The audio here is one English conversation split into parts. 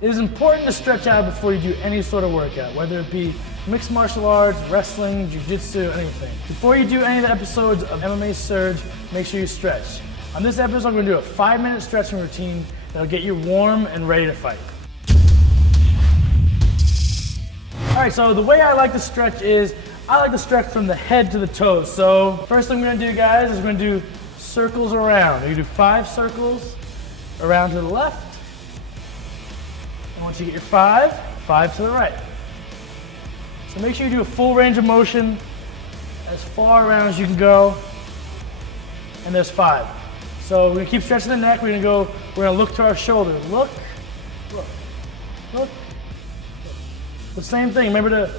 It is important to stretch out before you do any sort of workout, whether it be mixed martial arts, wrestling, jiu-jitsu, anything. Before you do any of the episodes of MMA Surge, make sure you stretch. On this episode, I'm going to do a 5-minute stretching routine that'll get you warm and ready to fight. All right, so the way I like to stretch is, I like to stretch from the head to the toes. So first thing we're going to do, guys, is we're going to do circles around. You do 5 circles around to the left. And once you get your 5 to the right. So make sure you do a full range of motion as far around as you can go. And there's 5. So we're gonna keep stretching the neck. We're gonna look to our shoulder. Look, look, look. The same thing. Remember to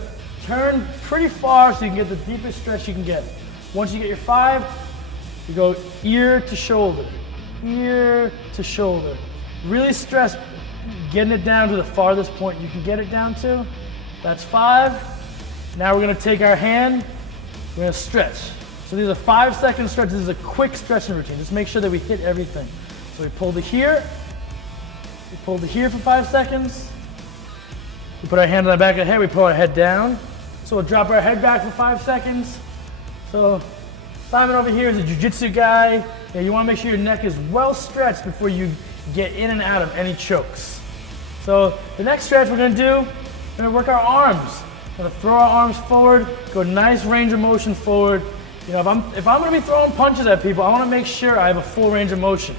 turn pretty far so you can get the deepest stretch you can get. Once you get your 5, you go ear to shoulder, ear to shoulder. Really stress getting it down to the farthest point you can get it down to. That's 5. Now we're gonna take our hand, we're gonna stretch. So these are 5-second stretches. This is a quick stretching routine. Just make sure that we hit everything. So we pull to here, we pull to here for 5 seconds. We put our hand on the back of the head, we pull our head down. So we'll drop our head back for 5 seconds. So Simon over here is a jiu-jitsu guy. Yeah, you wanna make sure your neck is well stretched before you get in and out of any chokes. So the next stretch we're gonna do, we're gonna work our arms. We're gonna throw our arms forward, go nice range of motion forward. You know, if I'm gonna be throwing punches at people, I wanna make sure I have a full range of motion.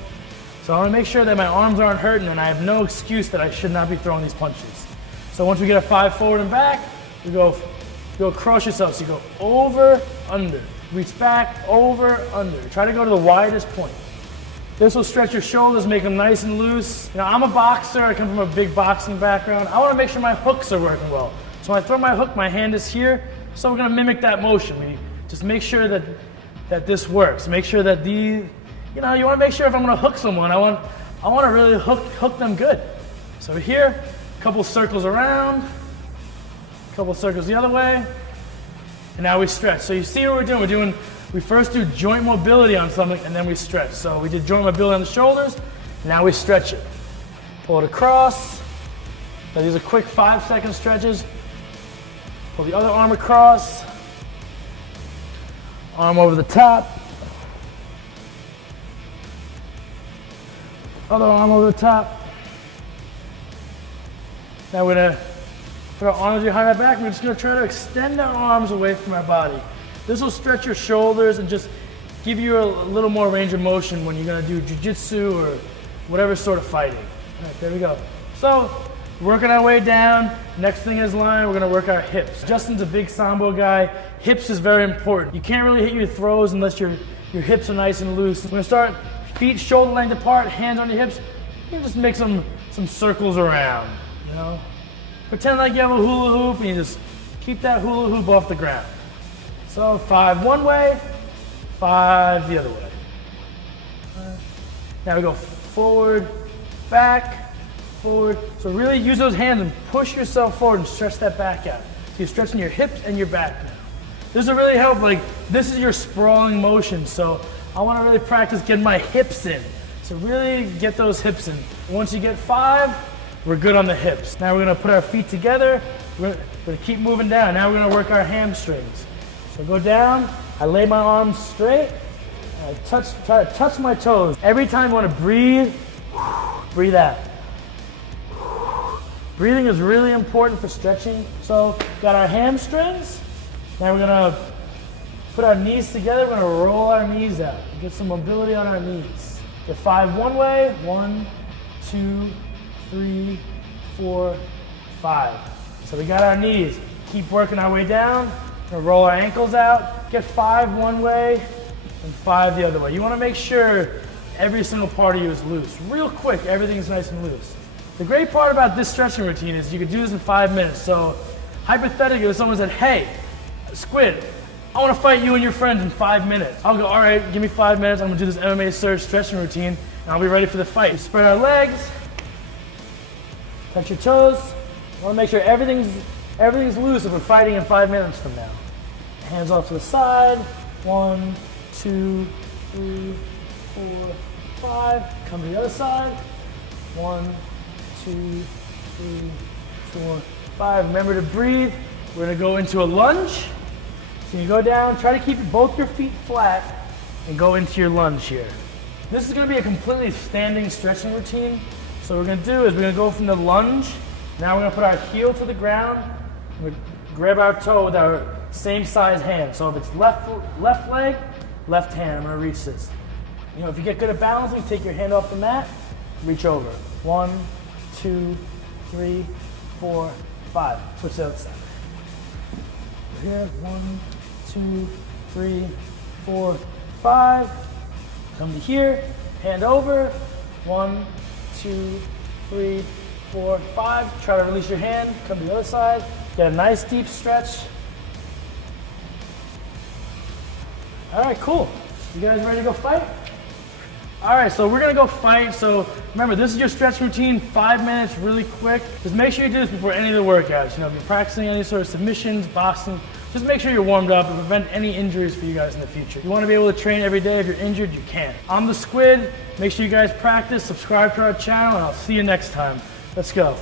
So I wanna make sure that my arms aren't hurting and I have no excuse that I should not be throwing these punches. So once we get a 5 forward and back, we go cross yourself. So you go over, under, reach back, over, under. Try to go to the widest point. This will stretch your shoulders, make them nice and loose. You know, I'm a boxer, I come from a big boxing background. I wanna make sure my hooks are working well. So when I throw my hook, my hand is here, so we're gonna mimic that motion. We just make sure that this works. Make sure that you wanna make sure if I'm gonna hook someone, I wanna really hook them good. So here, a couple circles around, a couple circles the other way, and now we stretch. So you see what we're doing. We first do joint mobility on something and then we stretch. So we did joint mobility on the shoulders, now we stretch it. Pull it across. Now these are quick 5-second stretches. Pull the other arm across. Arm over the top. Other arm over the top. Now we're gonna put our arms behind our back. We're just gonna try to extend our arms away from our body. This will stretch your shoulders and just give you a little more range of motion when you're gonna do jiu-jitsu or whatever sort of fighting. All right, there we go. So, working our way down. Next thing is line, we're gonna work our hips. Justin's a big Sambo guy. Hips is very important. You can't really hit your throws unless your hips are nice and loose. We're gonna start feet shoulder length apart, hands on your hips. You can just make some circles around, you know? Pretend like you have a hula hoop and you just keep that hula hoop off the ground. So 5 one way, 5 the other way. Now we go forward, back, forward. So really use those hands and push yourself forward and stretch that back out. So you're stretching your hips and your back now. This will really help, like this is your sprawling motion. So I wanna really practice getting my hips in. So really get those hips in. Once you get 5, we're good on the hips. Now we're gonna put our feet together. We're gonna keep moving down. Now we're gonna work our hamstrings. So go down, I lay my arms straight, and I try to touch my toes. Every time you want to breathe, breathe out. Breathing is really important for stretching. So got our hamstrings. Now we're gonna put our knees together. We're gonna roll our knees out. Get some mobility on our knees. Get 5 one way, 1, 2, 3, 4, 5. So we got our knees. Keep working our way down. We're gonna roll our ankles out, get 5 one way and 5 the other way. You wanna make sure every single part of you is loose. Real quick, everything's nice and loose. The great part about this stretching routine is you can do this in 5 minutes. So hypothetically, if someone said, hey, Squid, I wanna fight you and your friends in 5 minutes. I'll go, all right, give me 5 minutes. I'm gonna do this MMA Surge stretching routine and I'll be ready for the fight. Spread our legs, touch your toes. You wanna make sure everything's loose if we're fighting in 5 minutes from now. Hands off to the side. 1, 2, 3, 4, 5. Come to the other side. 1, 2, 3, 4, 5. Remember to breathe. We're gonna go into a lunge. So you go down, try to keep both your feet flat and go into your lunge here. This is gonna be a completely standing stretching routine. So what we're gonna do is we're gonna go from the lunge. Now we're gonna put our heel to the ground. We're gonna grab our toe with our same size hand. So if it's left leg, left hand, I'm gonna reach this. You know, if you get good at balancing, take your hand off the mat, reach over. 1, 2, 3, 4, 5. Switch to the other side. Here, 1, 2, 3, 4, 5. Come to here, hand over. 1, 2, 3, 4, 5. Try to release your hand, come to the other side. Get a nice deep stretch. All right, cool. You guys ready to go fight? All right, so we're gonna go fight. So remember, this is your stretch routine, 5 minutes, really quick. Just make sure you do this before any of the workouts. You know, if you're practicing any sort of submissions, boxing, just make sure you're warmed up and prevent any injuries for you guys in the future. You wanna be able to train every day. If you're injured, you can. I'm the Squid. Make sure you guys practice, subscribe to our channel, and I'll see you next time. Let's go.